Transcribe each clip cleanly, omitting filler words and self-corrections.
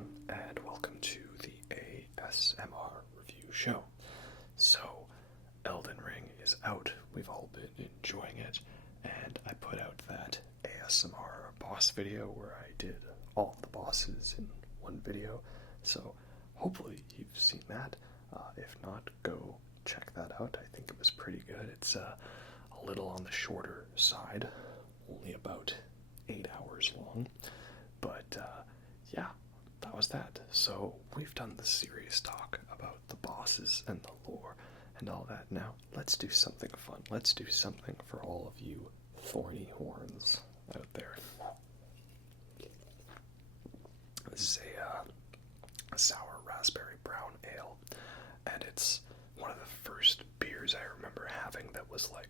everyone, and welcome to the ASMR review show. So, Elden Ring is out, we've all been enjoying it, and I put out that ASMR boss video where I did all the bosses in one video, so hopefully you've seen that. If not, go check that out. I think it was pretty good. It's a little on the shorter side, only about 8 hours long, but yeah, that was that. So we've done the serious talk about the bosses and the lore and all that. Now let's do something fun. Let's do something for all of you thorny horns out there. This is a sour raspberry brown ale, and it's one of the first beers I remember having that was like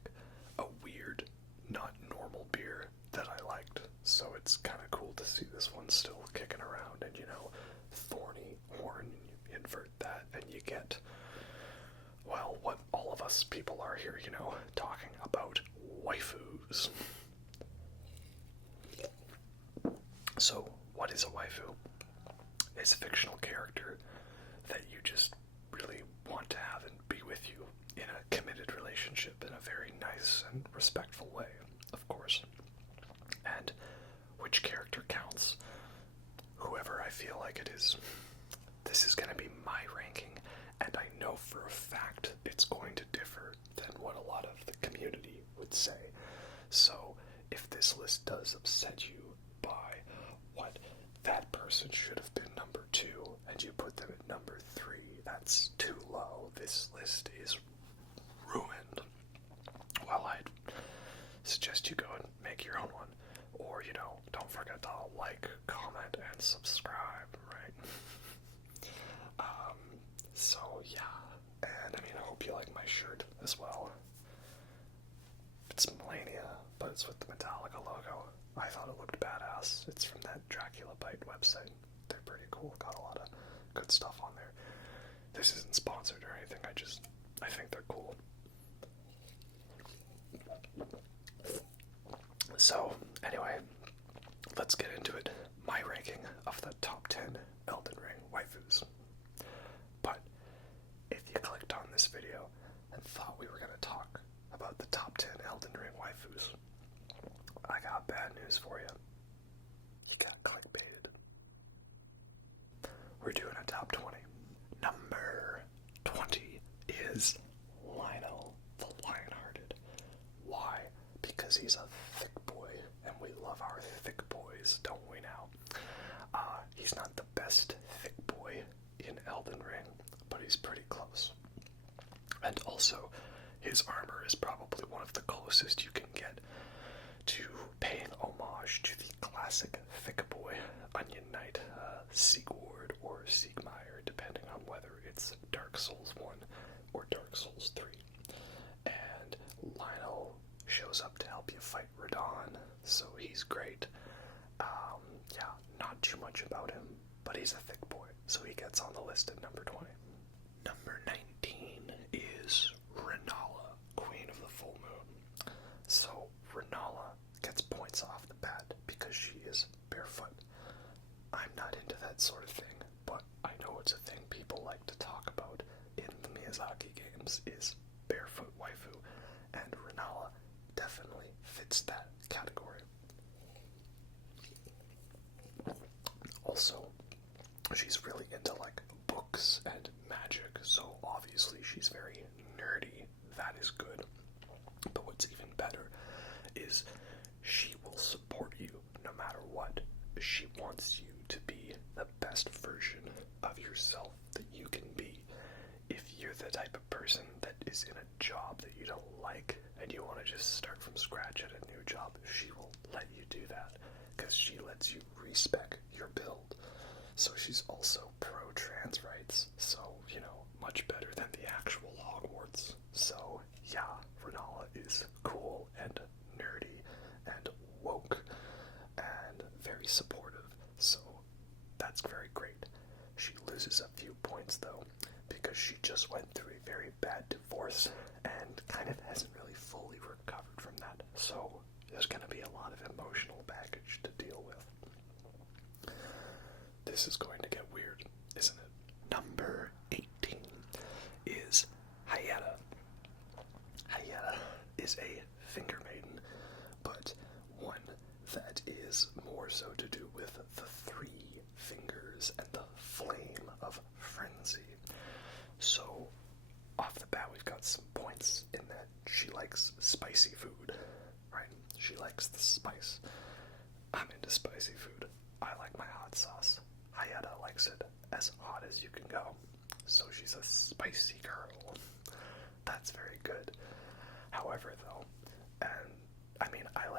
a weird, not normal beer that I liked. So it's kind of cool to see this one still kicking around, and thorny horn, you invert that and you get, well, what all of us people are here, talking about waifus. So what is a waifu? It's a fictional character that you just really want to have and be with you in a committed relationship in a very nice and respectful way, of course. And which character counts? Whoever I feel like it is. This is going to be my ranking, and I know for a fact it's going to differ than what a lot of the community would say. So if this list does upset you by what that person should have been number 2 and you put them at number 3, that's too low. This list is ruined. Well, I'd suggest you go and make your own one. Or, don't forget to like, comment, and subscribe, right? So, yeah. And, I hope you like my shirt as well. It's Malenia, but it's with the Metallica logo. I thought it looked badass. It's from that Dracula Bite website. They're pretty cool. Got a lot of good stuff on there. This isn't sponsored or anything. I think they're cool. So, anyway, let's get into it. My ranking of the top 10 Elden Ring waifus. But if you clicked on this video and thought we were going to talk about the top 10 Elden Ring waifus, I got bad news for you. You got clickbaited. We're doing a top 20. Number 20 is Lionel the Lionhearted. Why? Because he's a thick boy, and we love our thick boys, don't we now? He's not the best thick boy in Elden Ring, but he's pretty close. And also, his armor is probably one of the closest you can get to paying homage to the classic thick boy Onion Knight, Sigurd or Siegmeyer, depending on whether it's Dark Souls 1 or Dark Souls 3. And Lionel shows up to help you fight Radahn, so he's great. Yeah, not too much about him, but he's a thick boy, so he gets on the list at number 20. Number 19 is Rennala, Queen of the Full Moon. So Rennala gets points off the bat because she is barefoot. I'm not into that sort of thing, but I know it's a thing people like to talk about in the Miyazaki games, is barefoot waifu, and Rennala definitely fits that category. Also, she's really into books and magic, so obviously she's very nerdy. That is good. But what's even better is she will support you no matter what. She wants you to be the best version of yourself that you can be. If you're the type of person that is in a job that you don't like and you want to just start from scratch at a new job, she will let you do that because she lets you respec your build. So she's also pro-trans rights, so, much better than the actual Hogwarts. So, yeah, Rennala is cool and nerdy and woke and very supportive, so that's very great. She loses a few points, though, because she just went through a very bad divorce and kind of hasn't really fully recovered from that, so there's going to be a lot of emotional baggage to deal with. This is going to get more so to do with the 3 fingers and the flame of frenzy. So, off the bat, we've got some points in that she likes spicy food, right? She likes the spice. I'm into spicy food. I like my hot sauce. Hyetta likes it as hot as you can go. So she's a spicy girl. That's very good. However, though, and I mean, I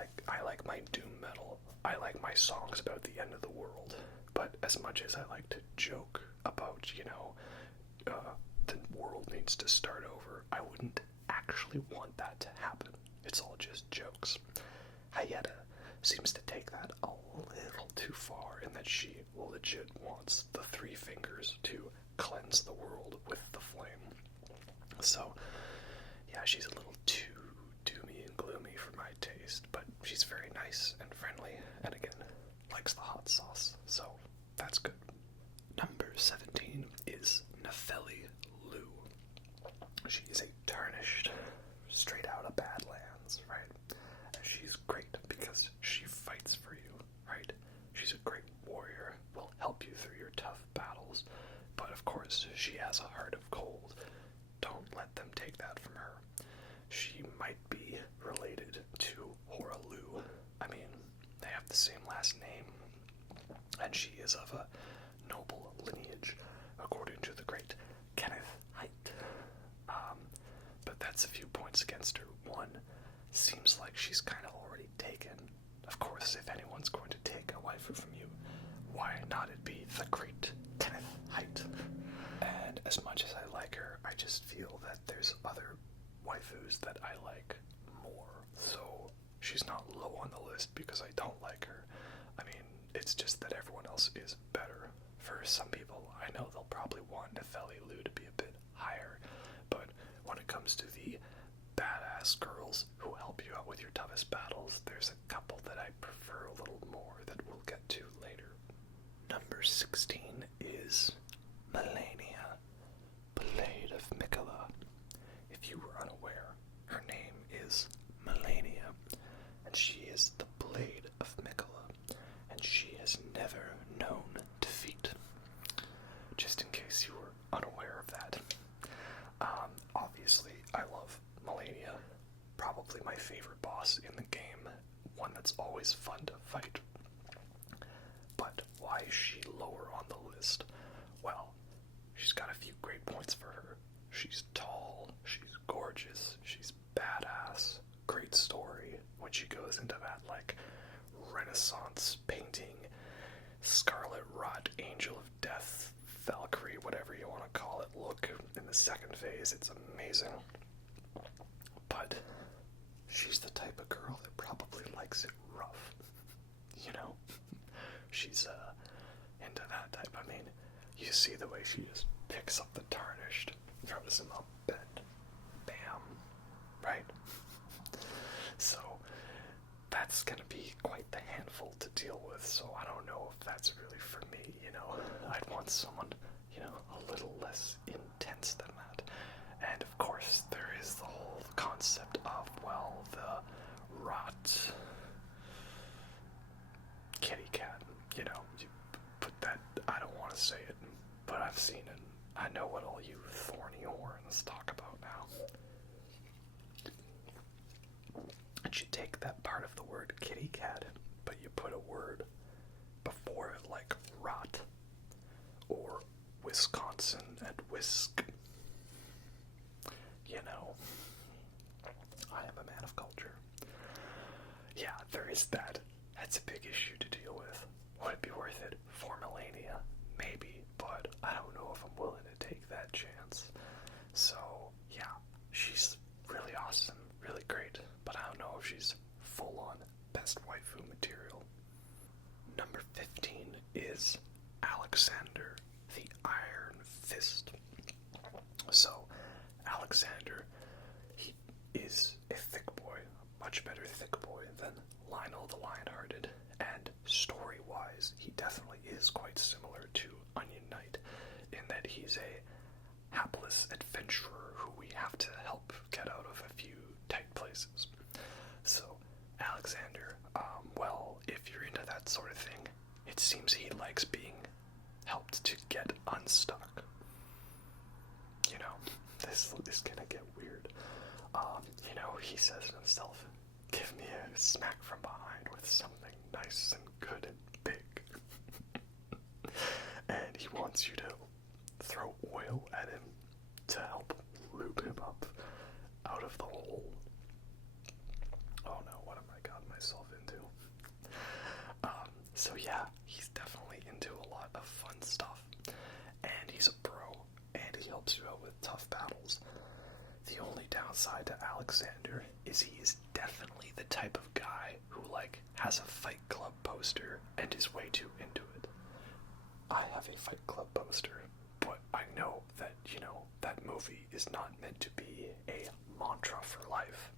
like my doom metal. I like my songs about the end of the world. But as much as I like to joke about, the world needs to start over, I wouldn't actually want that to happen. It's all just jokes. Hyetta seems to take that a little too far in that she legit wants the 3 fingers to cleanse the world with the flame. So, yeah, she's a little too doomy and gloomy for my taste, but she's very nice and friendly, and again, likes the hot sauce, so that's good. Number 17 is Nepheli Loux. She is a tarnished, straight out of Badlands, right? And she's great because she fights for you, right? She's a great warrior, will help you through your tough battles, but of course, she has a heart of gold. Don't let them take that from her. She might be related to Loux. I mean, they have the same last name, and she is of a noble lineage, according to the great Kenneth Hyetta. But that's a few points against her. One, seems like she's kind of already taken. Of course, if anyone's going to take a waifu from you, why not it be the great Kenneth Hyetta? And as much as I like her, I just feel that there's other waifus that I like more. So she's not low on the list because I don't like her. I mean, it's just that everyone else is better. For some people, I know they'll probably want Nepheli Loux to be a bit higher, but when it comes to the badass girls who help you out with your toughest battles, there's a couple that I prefer a little more that we'll get to later. Number 16 is Malenia, Blaidd of Mikola. If you were unaware, her name is Malenia, and she is the Blaidd of Mikola, and she has never known defeat. Just in case you were unaware of that. Obviously, I love Malenia, probably my favorite boss in the game, one that's always fun to fight. But why is she lower on the list? Well, she's got a few great points for her. She's tall, she's gorgeous, she's badass, great story when she goes into that, Renaissance painting, Scarlet Rot, Angel of Death, Valkyrie, whatever you want to call it, look in the second phase. It's amazing. But she's the type of girl that probably likes it rough. She's into that type. I mean, you see the way she just picks up the tarnished, throws him up, bed, bam, right? So that's gonna be quite the handful to deal with, so I don't know if that's really for me, I'd want someone, a little less intense than that. And of course, there is the whole concept of, the rot kitty cat, you put that, I don't want to say it, but I've seen it. I know what all you thorny horns talk about now. And you take that part of the word kitty cat, but you put a word before it like rot, or Wisconsin and whisk. I am a man of culture. Yeah, there is that. That's a big issue to deal with. Would it be worth it for Malenia? Maybe, but I don't know if I'm willing to take that chance. So, yeah, she's really awesome, really great, but I don't know if she's full-on best waifu material. Number 15 is Alexander, the Iron Fist. So, Alexander, he is a thick boy, a much better thick boy than Lionel the Lionhearted, and story-wise, he definitely is quite similar to Onion Knight, in that he's a hapless adventurer who we have to help get out of a few tight places. So, Alexander, if you're into that that sort of thing. It seems he likes being helped to get unstuck. You know, this is gonna get weird. You know, he says to himself, give me a smack from behind with something nice and good and big. And he wants you to throw oil at him to help lube him up out of the hole. Oh no, what have I gotten myself into? So yeah, he's definitely into a lot of fun stuff. And he's a pro, and he helps you out with tough battles. The only downside to Alexander is he is definitely the type of guy who, like, has a Fight Club poster and is way too into it. I have a Fight Club poster, but I know that, you know, that movie is not meant to be a mantra for life.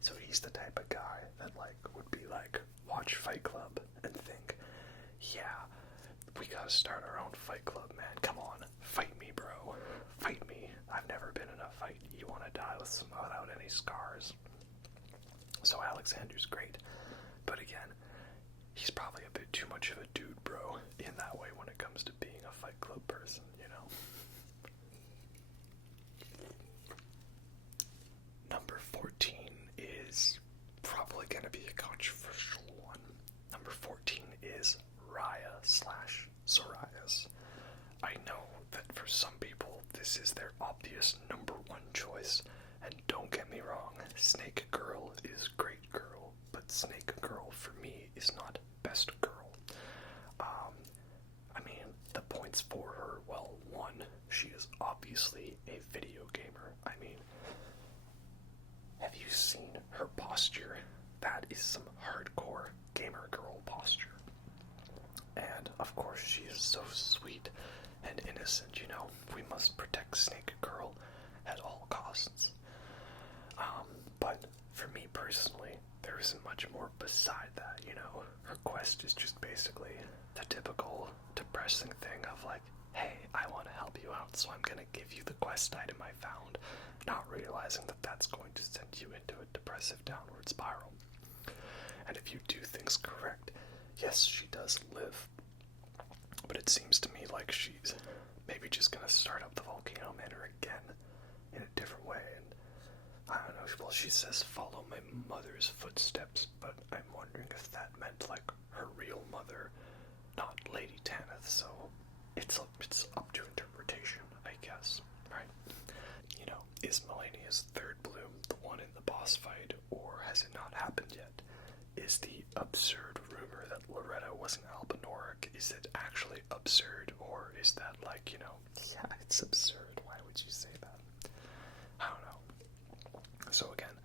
So he's the type of guy that, like, would be like, watch Fight Club and think, yeah, we gotta start our own Fight Club, man. Come on, fight me, bro. Fight me. I've never been in a fight. You wanna die without any scars. So Alexander's great. But again, he's probably a bit too much of a dude, bro, in that way when it comes to being a Fight Club person, you know? Number 14 is probably going to be a controversial one. Number 14 is Raya/Sorceress. I know that for some people this is their obvious number one choice, and don't get me wrong, Snake Girl is great girl, but Snake Girl for me is not best girl. I mean, the points for her, well, one, she is obviously a video gamer. I mean, have you seen her posture? That is some hardcore gamer girl posture. And, of course, she is so sweet and innocent, you know. We must protect Snake Girl at all costs. But, for me personally, there isn't much more beside that, you know. Her quest is just basically the typical depressing thing of like, hey, I want to help you out, so I'm going to give you the quest item I found, not realizing that that's going to send you into a depressive downward spiral. And if you do things correct, yes, she does live, but it seems to me like she's maybe just going to start up the Volcano Manor again in a different way. And I don't know, well, she says follow my mother's footsteps, but I'm wondering if that meant like her real mother, not Lady Tanith, so it's up to interpretation, I guess, right? You know, is Malenia's third bloom the one in the boss fight, or has it not happened yet? Is the absurd rumor that Loretta was an Albinoric, is it actually absurd, or is that like, you know, yeah, it's absurd, why would you say that? I don't know. So again,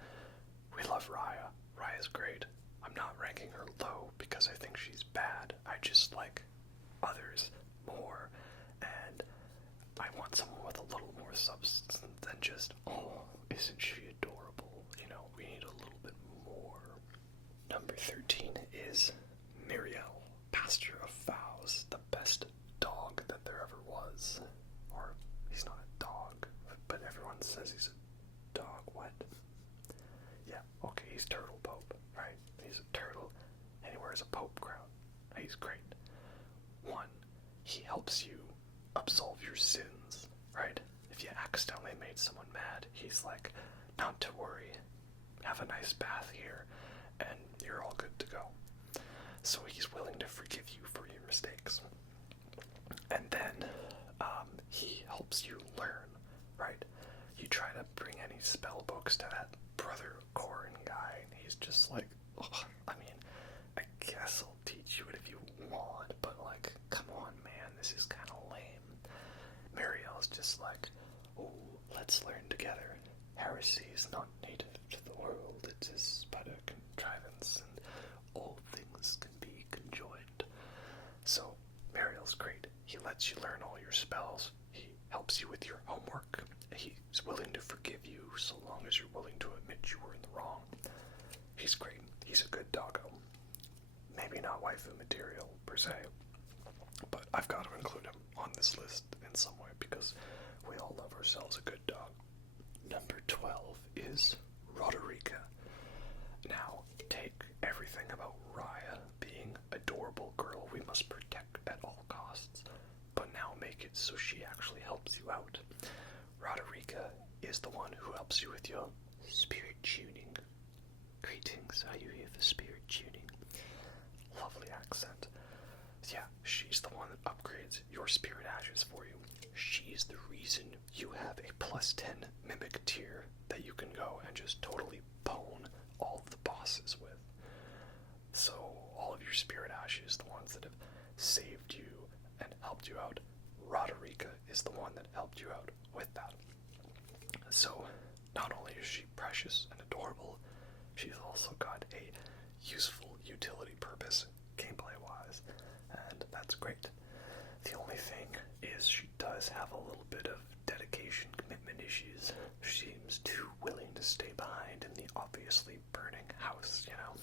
we love Raya. Raya's great. I'm not ranking her low because I think she's bad. I just like others more, and I want someone with a little more substance than just, oh, isn't she adorable? You know, we need a little bit more. Number 13 is Miriel, Pastor of Vows, the best dog that there ever was. Or, he's not a dog, but everyone says he's a dog. What? Yeah, okay, he's Turtle Pope, right? He's a turtle, and he wears a Pope crown. He's great. One, he helps you absolve your sins, right? If you accidentally made someone mad, he's like, not to worry, have a nice bath here, and you're all good to go. So he's willing to forgive you for your mistakes. And then, he helps you learn, right? You try to bring any spell books to that Brother Corin guy, and he's just like, ugh, I mean, I guess I'll teach you it if you want, but like, come on, man, this is kind of lame. Miriel's just like, oh, let's learn together. Heresy is not native to the world, it is but a contrivance, and all things can be conjoined. So, Miriel's great. He lets you learn all your spells. He helps you with your homework. He's willing to forgive you so long as you're willing to admit you were in the wrong. He's great. He's a good doggo. Maybe not waifu material, per se, but I've got to include him on this list in some way because we all love ourselves a good dog. Number 12 is Roderika. Now, take everything about Raya being adorable must protect at all costs, but now make it so she actually helps you out. Roderika is the one who helps you with your spirit tuning. Greetings, are you here for spirit tuning? Lovely accent. Yeah, she's the one that upgrades your spirit ashes for you. She's the reason you have a +10 mimic tier that you can go and just totally pwn all of the bosses with. So all of your spirit ashes, the ones that have saved you and helped you out, Roderika is the one that helped you out with that. So not only is she precious and adorable, she's also got a useful utility purpose gameplay-wise, and that's great. The only thing is she does have a little bit of dedication commitment issues. She seems too willing to stay behind in the obviously burning house, you know?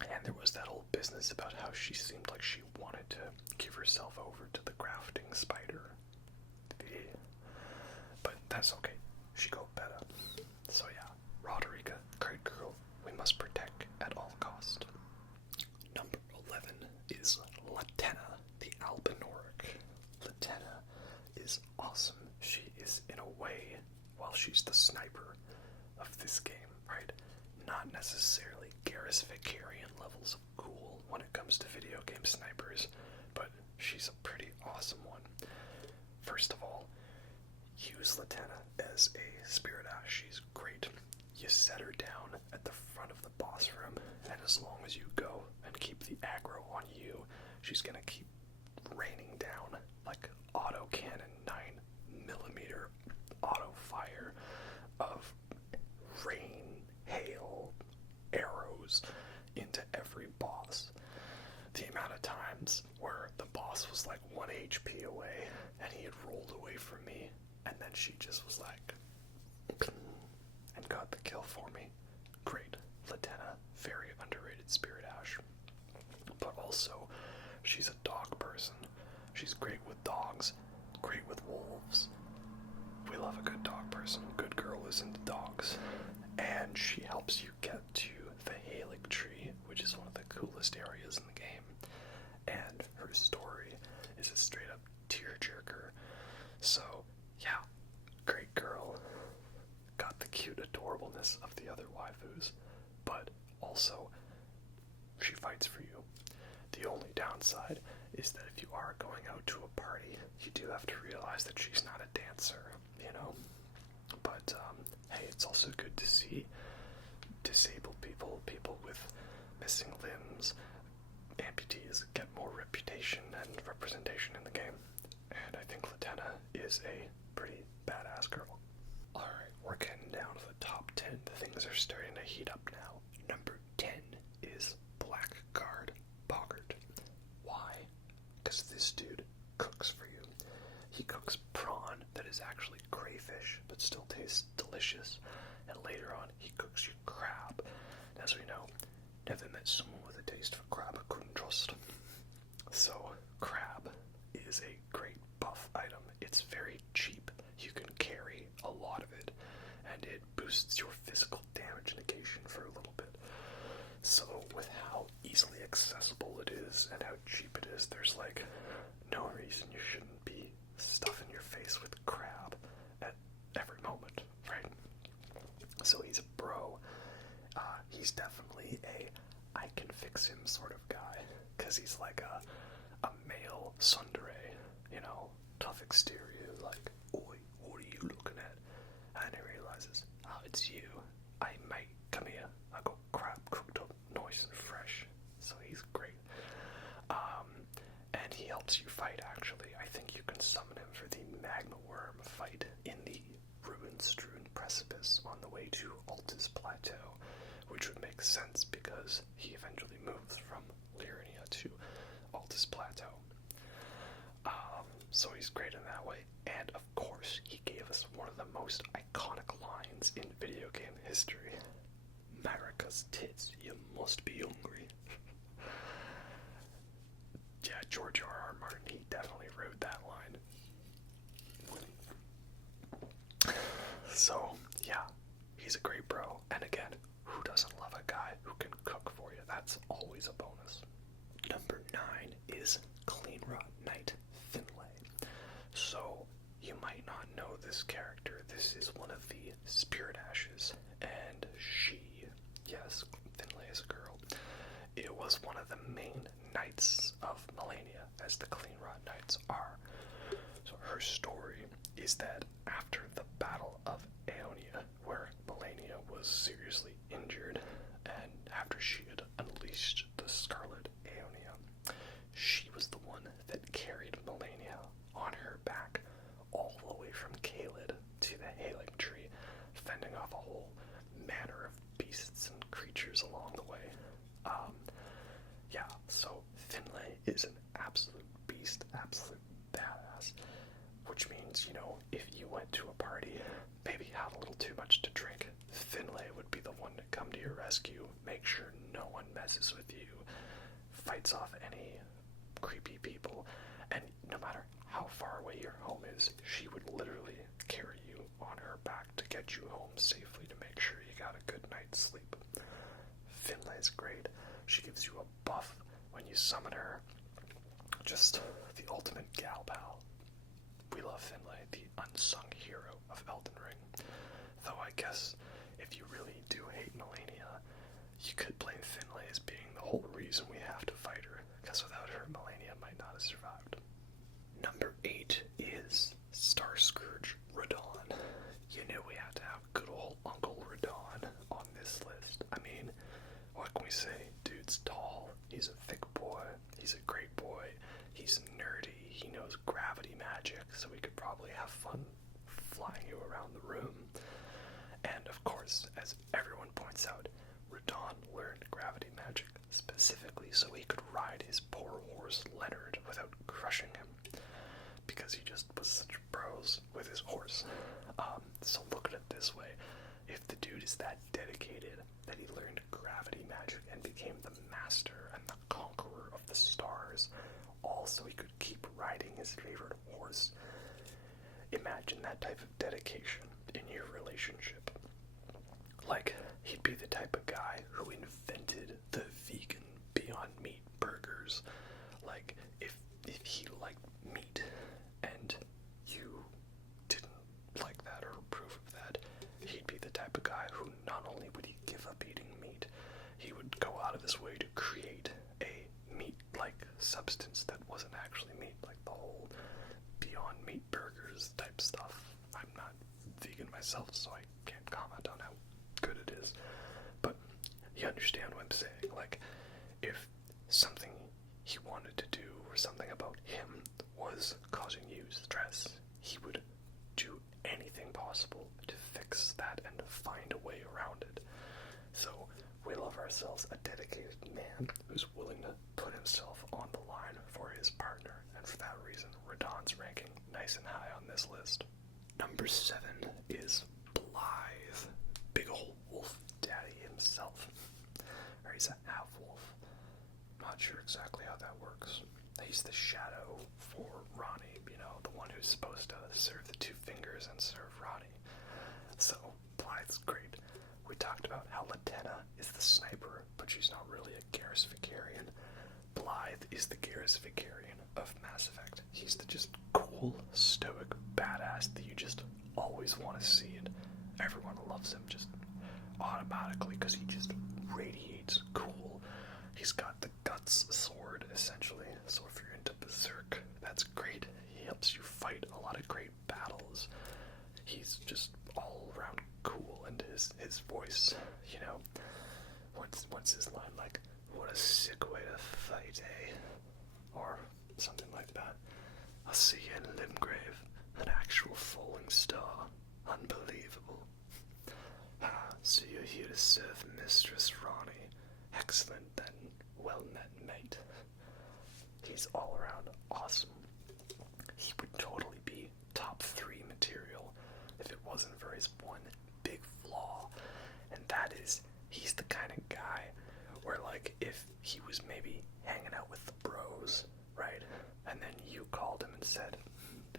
And there was that whole business about how she seemed like she wanted to give herself over to the grafting spider. But that's okay. She got better. So yeah, Roderika, great girl, we must protect at all cost. Number 11 is Latenna, the Albinoric. Latenna is awesome. She is, in a way, while she's the sniper of this game, right? Not necessarily Garrus Vicarian levels of cool when it comes to video game snipers, but she's a pretty awesome one. First of all, use Latenna as a spirit ash. She's great. You set her down at the front of the boss room, and as long as you go and keep the aggro on you, she's gonna keep raining down like auto cannon 9mm auto fire of rain, hail, arrows into every boss. The amount of times where the boss was like 1 HP away and he had rolled away from me, and then she just was like and got the kill for me. Great. Latenna, very underrated spirit ash. But also, she's a dog person. She's great with dogs, great with wolves. We love a good dog person. Good girl is into dogs. And she helps you get to the Halic tree, which is one of the coolest areas in the game. And her story is a straight up tearjerker. So, yeah, great girl. Got the cute adorableness of the other waifus, but also she fights for you. The only downside is that if you are going out to a party, you do have to realize that she's not a dancer, you know? But, hey, it's also good to see disabled people, people with missing limbs, amputees get more reputation and representation in the game. And I think Latenna is a pretty badass girl. Alright, we're getting down to the top 10. Things are starting to heat up now. Number 10 is Blackguard Boggart. Why? Because this dude cooks for you. He cooks prawn that is actually crayfish, but still tastes delicious. And later on, he cooks you crab. And as we know, never met someone with a taste for crab I couldn't trust. So, crab is a great buff item. It's very cheap. You can carry a lot of it, and it boosts your physical damage negation for a little bit. So, with how easily accessible it is and how cheap it is, there's like no reason you shouldn't be stuffing your face with crab at every moment, right? So he's a bro. He's definitely a I can fix him sort of guy, because he's like a male tsundere, you know, tough exterior, like, oi, what are you looking at? And he realizes, oh, it's you. Hey, mate, come here. I got crab cooked up nice and fresh. So he's great. And he helps you fight, actually. I think you can summon him for the Magma Worm fight in the ruin-strewn precipice on the way to Altus Plateau, which would make sense because he eventually moves from Liurnia to Altus Plateau. So he's great in that way. And of course, he gave us one of the most iconic lines in video game history. Marika's tits, you must be hungry. Yeah, George R.R. Martin, he definitely wrote that line. So, yeah, he's a great bro. And again, who doesn't love a guy who can cook for you? Cleanrot Knight Finlay. So, you might not know this character. This is one of the Spirit Ashes, and she, yes, Finlay is a girl, it was one of the main knights of Malenia, as the Cleanrot Knights are. So her story is that after the Battle of Aeonia, where Malenia was seriously injured, and after she had unleashed the Scarlet Aeonia, she was the one that carried Malenia on her back all the way from Caelid to the Hailing Tree, fending off a whole manner of beasts and creatures along the way. So Finlay is an absolute beast, absolute badass, which means, if you went to a party, maybe had a little too much to drink, Finlay would be the one to come to your rescue, make sure no one messes with you, fights off any creepy people, and no matter how far away your home is, she would literally carry you on her back to get you home safely to make sure you got a good night's sleep. Finlay's great. She gives you a buff when you summon her. Just the ultimate gal pal. We love Finlay, the unsung hero of Elden Ring. Though I guess if you really do hate Malenia, you could blame Finlay as being the whole reason we have to fight her, because without her, Malenia might not have survived. Number 8 is Starscourge Radahn. You knew we had to have good old Uncle Radahn on this list. I mean, what can we say? Dude's tall, he's a thick boy, he's a great boy, he's nerdy, he knows gravity magic, so we could probably have fun flying you around the room. And of course, as everyone points out, Radahn learned gravity magic specifically so he could ride his poor horse Leonard without crushing him, because he just was such bros with his horse. So look at it this way, if the dude is that dedicated that he learned gravity magic and became the master and the conqueror of the stars, all so he could keep riding his favorite horse, imagine that type of dedication in your relationship. Like, he'd be the type of guy who invented the vegan Beyond Meat burgers. Like, if he liked meat and you didn't like that or approve of that, he'd be the type of guy who not only would he give up eating meat, he would go out of his way to create a meat-like substance that wasn't actually meat, like the whole Beyond Meat burgers type stuff. I'm not vegan myself, so I can't comment on how good it is, but you understand what I'm saying. Like, if something he wanted to do or something about him was causing you stress, he would do anything possible to fix that and find a way around it. So we love ourselves a dedicated man who's willing to put himself on the line for his partner, and for that reason Radahn's ranking nice and high on this list. Number 7 is Blaidd, big ol' wolf daddy himself. Or he's a half-wolf. Not sure exactly how that works. He's the shadow for Ranni, the one who's supposed to serve the 2 fingers and serve Ranni. So, Blaidd's great. We talked about how Latenna is the sniper, but she's not really a Garrus Vicarian. Blaidd is the Garrus Vicarian of Mass Effect. He's the just cool, stoic badass that you just always want to see, and everyone loves him just automatically because he just radiates cool. He's got the guts sword, essentially, so if you're into Berserk, that's great. He helps you fight a lot of great battles. He's just all around cool, and his voice, what's his line, like, what a sick way to fight, eh? Or something like that. I'll see you in Limgrave, an actual falling star. Unbelievable. So you're here to serve Mistress Ranni. Excellent then, well met, mate. He's all around awesome. He would totally be top 3 material if it wasn't for his one big flaw, and that is, he's the kind of guy where, like, if he was maybe hanging out with the bros, right, and then you called him and said,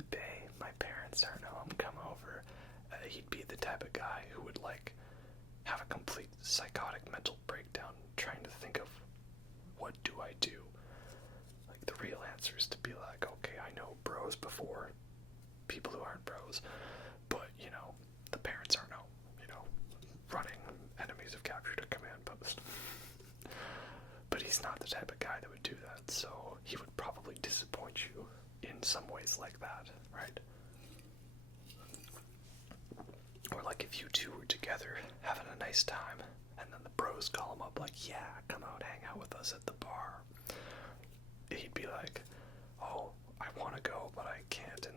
"Bae, my parents aren't home, come over," he'd be the type of guy who would, like, have a complete psychotic mental breakdown trying to think of, what do I do? Like, the real answer is to be like, okay, I know bros before people who aren't bros, but, you know, the parents are no, you know, running enemies have captured a command post. But he's not the type of guy that would do that, so he would probably disappoint you in some ways like that, right? Or like if you two were together having a nice time, and then the bros call him up like, yeah, come out, hang out with us at the bar. He'd be like, oh, I want to go, but I can't, and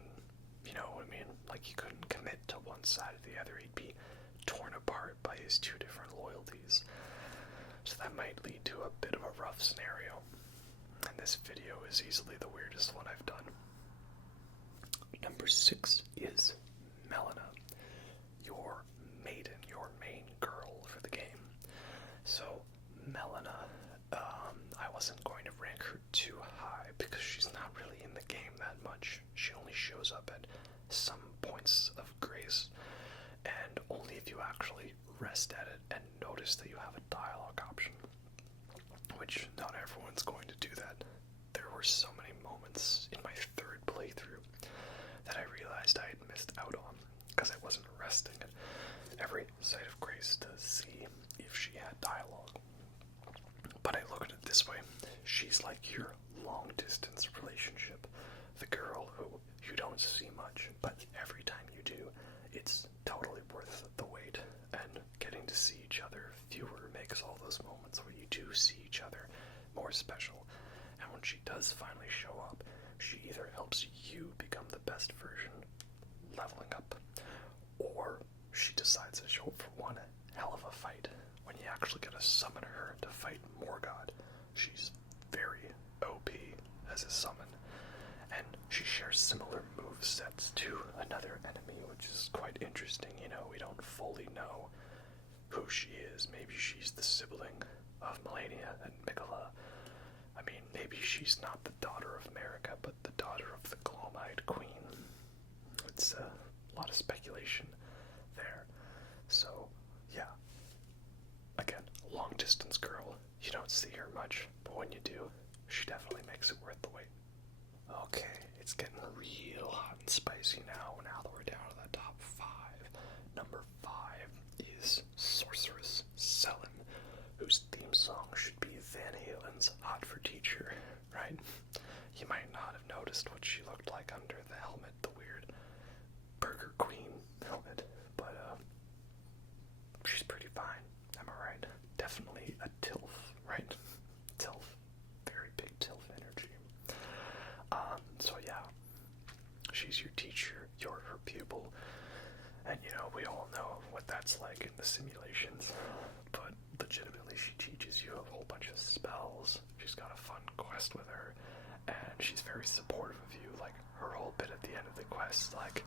you know what I mean? Like he couldn't commit to one side or the other. He'd be torn apart by his two different loyalties. So that might lead to a bit of a rough scenario. And this video is easily the weirdest one I've done. Number 6 is Melina, your maiden, your main girl for the game. So Melina, I wasn't going to rank her too high because she's not really in the game that much. She only shows up at some points of grace, and only if you actually rest at it and notice that you have a dialogue option, which not everyone's going to do that. There were so many moments in my third playthrough that I realized I had missed out on because I wasn't resting at every site of grace to see if she had dialogue. But I look at it this way: she's like your long distance relationship, the girl who you don't see much, but every time you do, it's totally worth the wait, and getting to see each other fewer makes all those moments where you do see each other more special. And when she does finally show up, she either helps you become the best version, leveling up, or she decides to show up for one hell of a fight. When you actually get to summon her to fight Morgod, she's very OP as a summon, and she shares similar move sets to another enemy, which is quite interesting. You know, we don't fully know who she is. Maybe she's the sibling of Malenia and Miriel. I mean, maybe she's not the daughter of America, but the daughter of the Glomite Queen. It's a lot of speculation there. So, yeah. Again, long distance girl. You don't see her much, but when you do, she definitely makes it worth the wait. Okay, it's getting real hot and spicy now that we're down to the top 5. Number 5 is Sorceress, Sellen, whose theme song should be Van Halen's Hot for Teacher, right? You might not have noticed what she looked like under the helmet, the weird Burger Queen helmet, but she's pretty fine, am I right? Definitely a TILF, right? TILF, very big TILF energy. So yeah, she's your teacher, you're her pupil, and you know, we all know what that's like in the simulations, but legitimately she teaches you a whole bunch of spells. She's got a fun quest with her, and she's very supportive of you. Like, her whole bit at the end of the quest, like,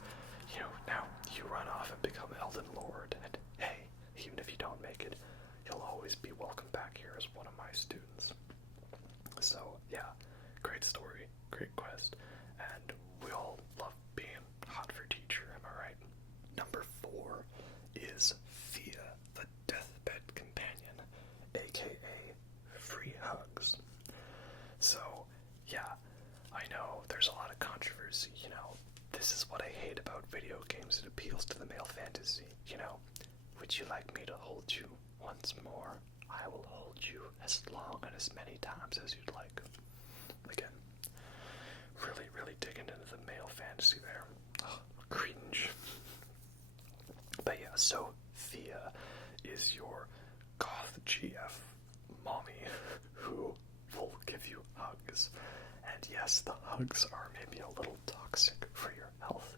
you know, now you run off and become Elden Lord, and hey, even if you don't make it, you'll always be welcome back here as one of my students. So yeah, great story, great quest, and we all love being hot for teacher, am I right? Number 4 is Thea, the Deathbed Companion, aka Free Hugs. So, yeah, I know there's a lot of controversy, you know, this is what I hate about video games. It appeals to the male fantasy, you know. Would you like me to hold you once more? I will hold you as long and as many times as you'd like. Again, really digging into the male fantasy there. Ugh, cringe. But yeah, so Thea is your goth GF mommy who will give you hugs. And yes, the hugs are maybe a little toxic for your health,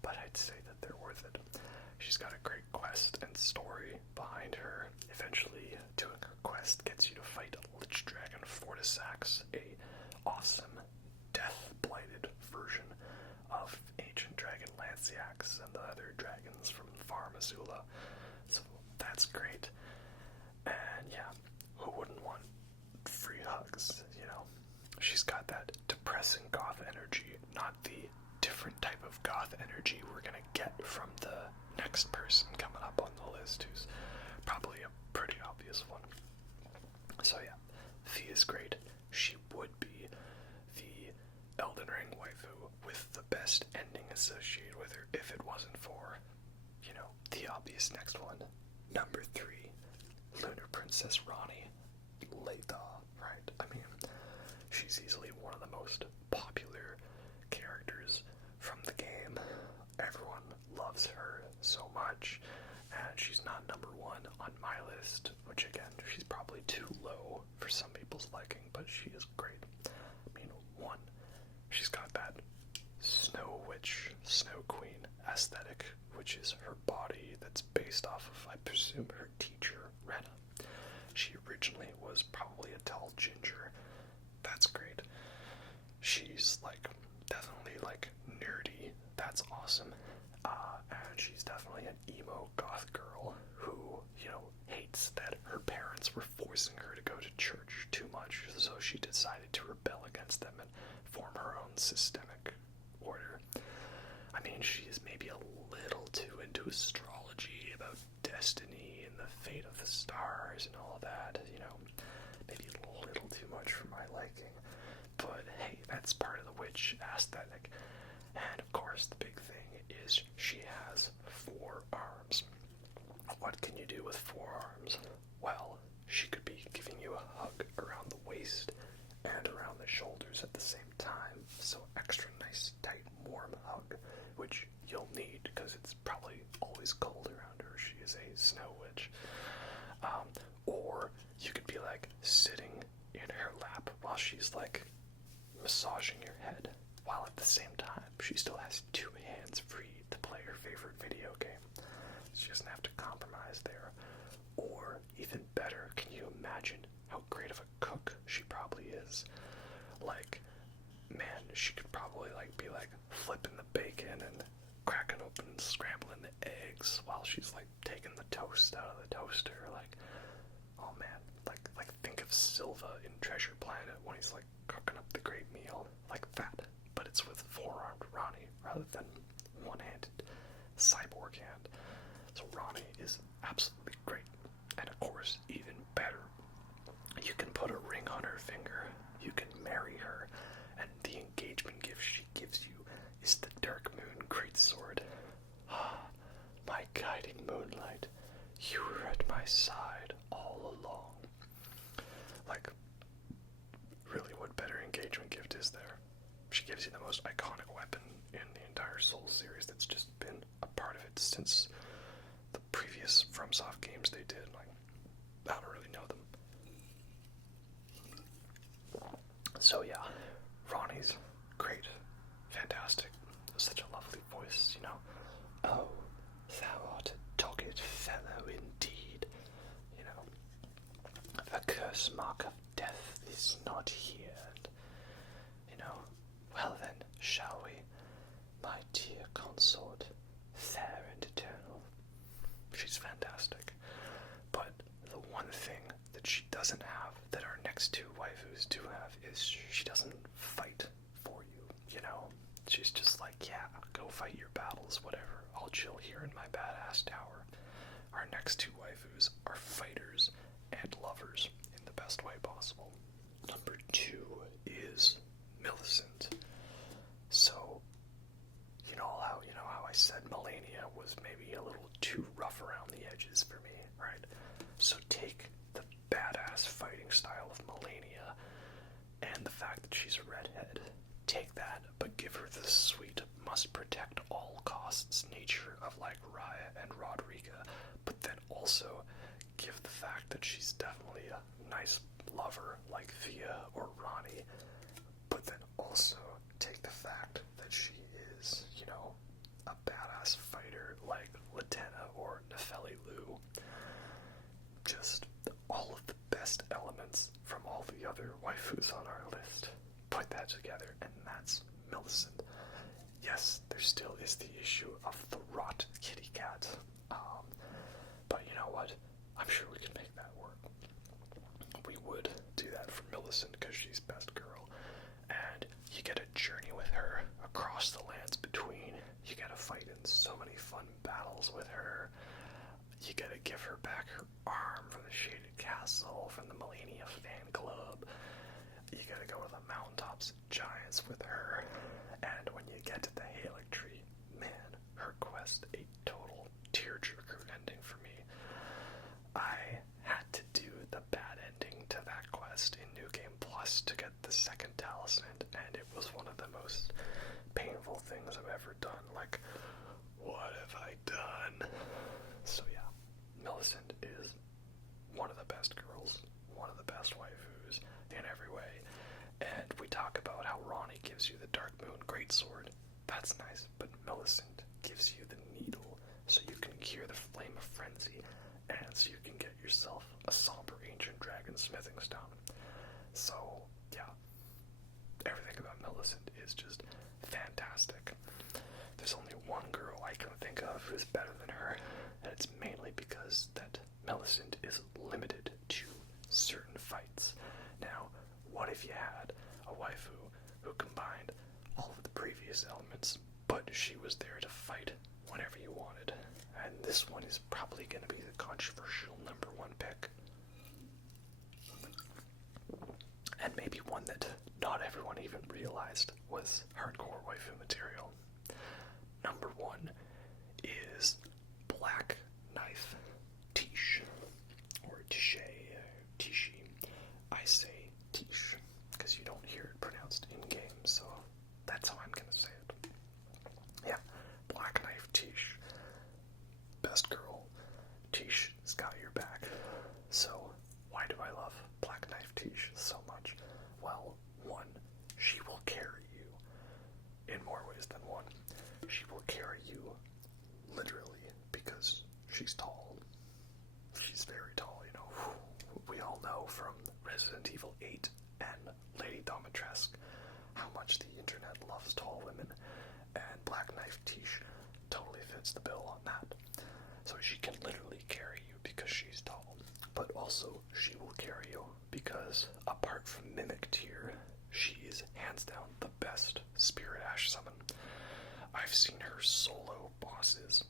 but I'd say that they're worth it. She's got a great quest and story behind her. Eventually, doing her quest gets you to fight a Lich Dragon Fortisax, a awesome death-blighted version of Ancient Dragon Lanciax and the other dragons from Farm Azula. So that's great. And yeah, who wouldn't want free hugs, you know? She's got that depressing goth energy, not the different type of goth energy we're gonna get from the next person coming up on the list, who's probably a pretty obvious one. So yeah, Thea's great. She would be the best ending associated with her if it wasn't for, the obvious next one. Number 3, Lunar Princess Ranni. Latenna, right? I mean, she's easily one of the most popular characters from the game. Everyone loves her so much, and she's not number 1 on my list, which again, she's probably too low for some people's liking, but she is great. I mean, 1, she's got that Snow Witch, Snow Queen aesthetic, which is her body that's based off of, I presume, her teacher, Renna. She originally was probably a tall ginger. That's great. She's, definitely, nerdy. That's awesome. And she's definitely an emo goth girl who, hates that her parents were forcing her to go to church too much, so she decided to rebel against them and form her own systemic order. I mean, she is maybe a little too into astrology about destiny and the fate of the stars and all that, maybe a little too much for my liking. But hey, that's part of the witch aesthetic. And of course, the big thing is she has 4 arms. What can you do with 4 arms? Well, she could be giving you a hug around the waist and around the shoulders at the same time. So extra nice, tight, warm hug, which you'll need because it's probably always cold around her. She is a snow witch. Or you could be sitting in her lap while she's massaging your head, while at the same time she still has 2 hands free to play her favorite video game. She doesn't have to compromise there. Or even better, can you imagine how great of a cook she probably is? Man, she could probably be flipping the bacon and cracking open and scrambling the eggs while she's taking the toast out of the toaster. Oh man, think of Silva in Treasure Planet when he's cooking up the great meal, like that, but it's with 4-armed Ranni rather than one-handed cyborg hand. So Ranni is absolutely great. And of course, even better, you can put a ring on her finger, you can marry her, and the engagement gift she gives you is the Dark Moon Greatsword. My guiding moonlight, you were at my side all along. Really, what better engagement gift is there? She gives you the most iconic weapon in the entire Souls series that's just been a part of it since the previous FromSoft games they did. I don't really know them. So yeah, Ranni's great, fantastic, such a lovely voice, Oh, thou art a dogged fellow indeed. The curse mark of death is not here. And, well then, shall we, my dear consort, fair and eternal? She's fantastic. But the one thing that she doesn't have that our next 2 waifus do have is she doesn't fight for you, She's just yeah, go fight your battles, whatever. I'll chill here in my badass tower. Our next 2 waifus are fighters and lovers in the best way possible. Number 2 is Millicent. So, how I said Malenia was maybe a little too rough around the edges for me, right? So take the badass fighting style of Malenia and the fact that she's a redhead. Take that, but give her the sweet, must protect all costs nature of Raya and Roderika, but then also give the fact that she's definitely a nice lover like Thea or Ranni, but then also take the fact that she is, a badass fighter like Latenna or Nepheli Loux. Just all of the best elements from all the other waifus on our list. Put that together, and that's Millicent. Yes, there still is the issue of the rot kitty cat, but you know what? I'm sure we can make that work. We would do that for Millicent because she's best girl, and you get a journey with her across the lands between. You get to fight in so many fun battles with her. You get to give her back her arm from the Shaded Castle, from the Malenia fan club. You gotta go to the mountaintops giants with her, and when you get to the quest a total tearjerker ending for me. I had to do the bad ending to that quest in New Game Plus to get the second talisman, and it was one of the most painful things I've ever done. Like, what have I done? So yeah, Millicent is one of the best girls, one of the best waifus in every way. And we talk about how Ranni gives you the Dark Moon Greatsword. That's nice, but Millicent gives you the needle so you can cure the Flame of Frenzy, and so you can get yourself a somber ancient dragon smithing stone. So yeah, everything about Millicent is just fantastic. There's only one girl I can think of who's better than her, and it's mainly because that Millicent is limited to certain fights. Now, what if you had a waifu who combined all of the previous elements, but she was there to fight whenever you wanted? And this one is probably going to be the controversial number one pick. And maybe one that not everyone even realized was hardcore waifu material. Number one is Black Knife Tiche, or Tiche, Tiche. I say Tiche, because you don't hear it pronounced in-game, so that's how I'm going to say it. Yeah, Black Knife Tiche. Best girl. Tiche has got your back. So, why do I love Black Knife Tiche so much? Well, one, she will carry you in more ways than one. She will carry you literally because she's tall. She's very tall, you know. We all know from Resident Evil 8 and Lady Domitresque how much the internet loves tall women, and Black Knife Tiche totally fits the bill on that. So she can literally carry you because she's tall, but also she will carry you because apart from Mimic tier, she is hands down the best Spirit Ash summon. I've seen her solo bosses.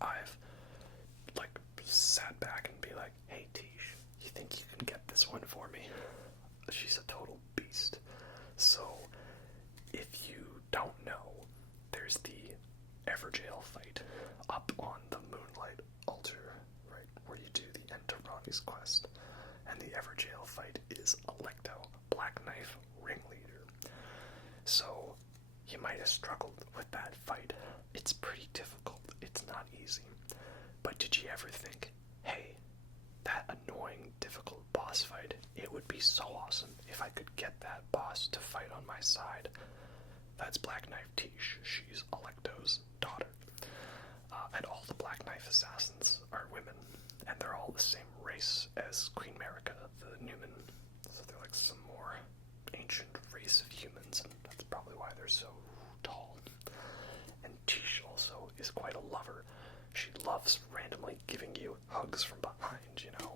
I've sat back and be like, hey Tiche, you think you can get this one for me? She's a total beast. So if you don't know, there's the Everjail fight up on the Moonlight altar, right, where you do the end to Ranni's quest. And the Everjail fight is Electo, Black Knife ringleader. So you might have struggled with that fight. It's pretty difficult. It's not easy. But did you ever think, hey, that annoying, difficult boss fight, it would be so awesome if I could get that boss to fight on my side? That's Black Knife Tiche. She's Electo's daughter. And all the Black Knife assassins are women, and they're all the same race as Queen Marika, the Newman. So they're like some more ancient race of humans, and that's probably why they're so tall. And Tiche also is quite a lover. She loves randomly giving you hugs from behind, you know.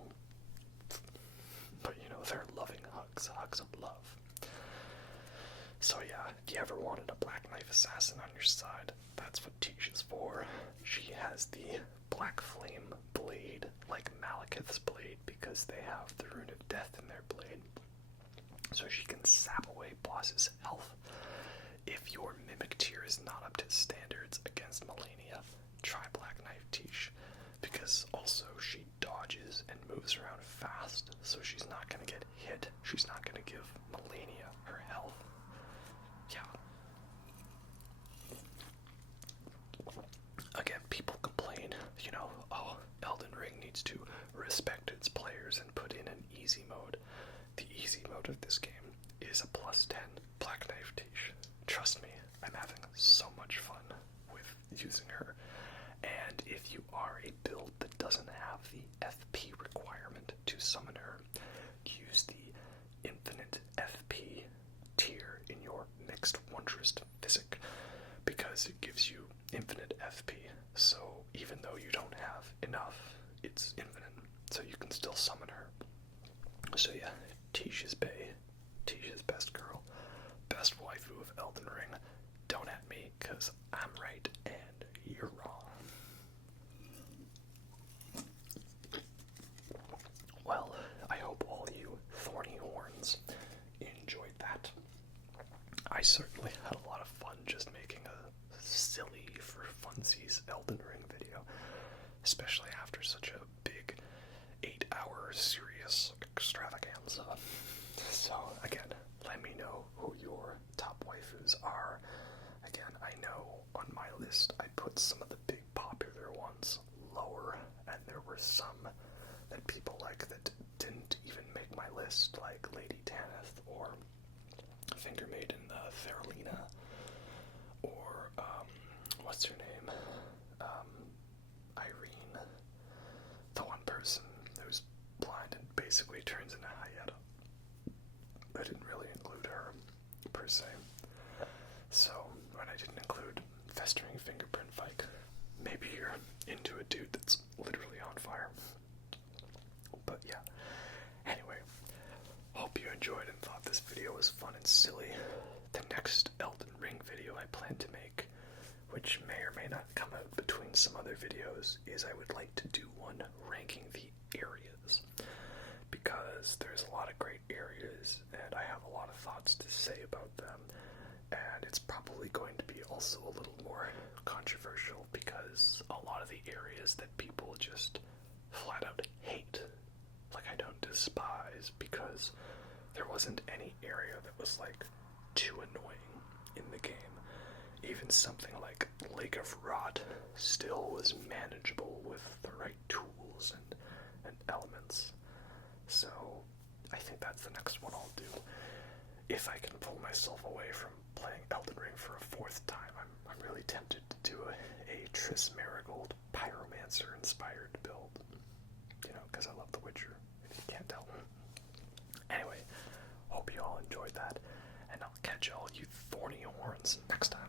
But, you know, they're loving hugs, hugs of love. So yeah, if you ever wanted a Black Knife assassin on your side, that's what Tiche is for. She has the Black Flame blade, like Malekith's blade, because they have the Rune of Death in their blade. So she can sap away bosses' health. If your Mimic tier is not up to standards against Malenia, try Black Knife Tiche, because also she dodges and moves around fast, so she's not going to get hit. She's not going to give Malenia her health. Yeah. Again, people complain, you know, oh, Elden Ring needs to respect its players and put in an easy mode. The easy mode of this game is a +10 Black Knife Tiche. Trust me, I'm having so much fun with using her. And if you are a build that doesn't have the FP requirement to summon her, use the Infinite FP tier in your Mixed Wondrous Physic, because it gives you infinite FP. So even though you don't have enough, it's infinite, so you can still summon her. So yeah, Tiche's bae, Tiche's best girl, best waifu of Elden Ring. Don't at me, cause I'm right and you're wrong. Well, I hope all you thorny horns enjoyed that. I certainly had a lot of fun just making a silly for funsies So again, let me know who your top waifus are. Again, I know on my list I put some of the big popular ones lower, and there were some that people like that didn't even make my list, like Lady Tanith or Finger Maiden Therlina, or what's her name? Irene, the one person who's blind and basically turns into Hyetta. I didn't really include her per se. So when I didn't include Festering Fingerprint Vike, maybe you're into a dude that's literally on fire. But yeah. Anyway, hope you enjoyed and thought this video was fun and silly. The next Elden Ring video I plan to make, which may or may not come out between some other videos, is I would like to do one ranking the areas. Because there's a lot of great areas, and I have a lot of thoughts to say about them. And it's probably going to be also a little more controversial, because a lot of the areas that people just flat out hate, like I don't despise, because there wasn't any area that was like too annoying in the game. Even something like Lake of Rot still was manageable with the right tools and elements. So I think that's the next one I'll do. If I can pull myself away from playing Elden Ring for a fourth time, I'm really tempted to do a Triss Marigold Pyromancer inspired build. You know, because I love The Witcher, if you can't tell. Anyway, hope you all enjoyed that, and I'll catch all you thorny horns next time.